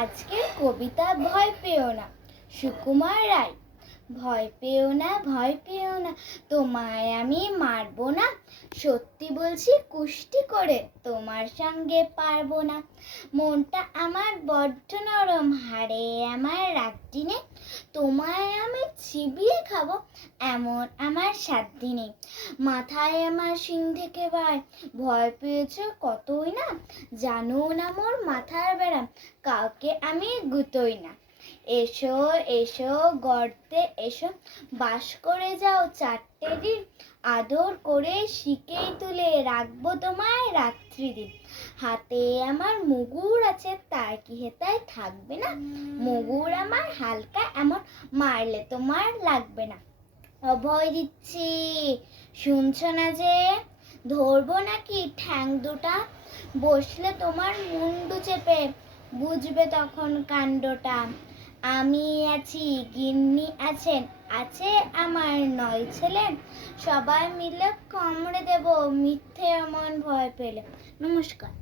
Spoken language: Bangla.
আজকের কবিতা ভয় পেও না, সুকুমার রায়। ভয় পেও না, ভয় পেও না, তোমায় আমি মারবো না। সত্যি বলছি কুষ্টি করে তোমার সঙ্গে পারবো না। মনটা আমার বড্ড নরম, হাড়ে আমার রাগটি নেই। তোমায় আমি চিবিয়ে খাবো এমন আমার সাধ্য নেই। মাথায় আমার শিং থেকে ভয় পেয়েছো কতই না। জানো না মোর মাথার ব্যারাম, কাউকে আমি গুতোই না। এসো এসো গর্তে এসো, বাস করে যাও 4টে দিন। আদর করে শিকেই তুলে রাখবো তোমায় রাত্রি দিন। হাতে আমার মুগুর আছে, তার কি হেতায় থাকবে না। মুগুর আমার হালকা এমন, মারলে তোমার লাগবে না। অভয় দিচ্ছি, শুনছো না যে? ধরবো নাকি ঠ্যাং দুটা, বসলে তোমার মুন্ডু চেপে, বুঝবে তখন কাণ্ডটা। আমি আছি, গিন্নি আছেন, আছে আমার 9 ছেলে। সবাই মিলে কামড়ে দেব মিথ্যে এমন ভয় পেলে। নমস্কার।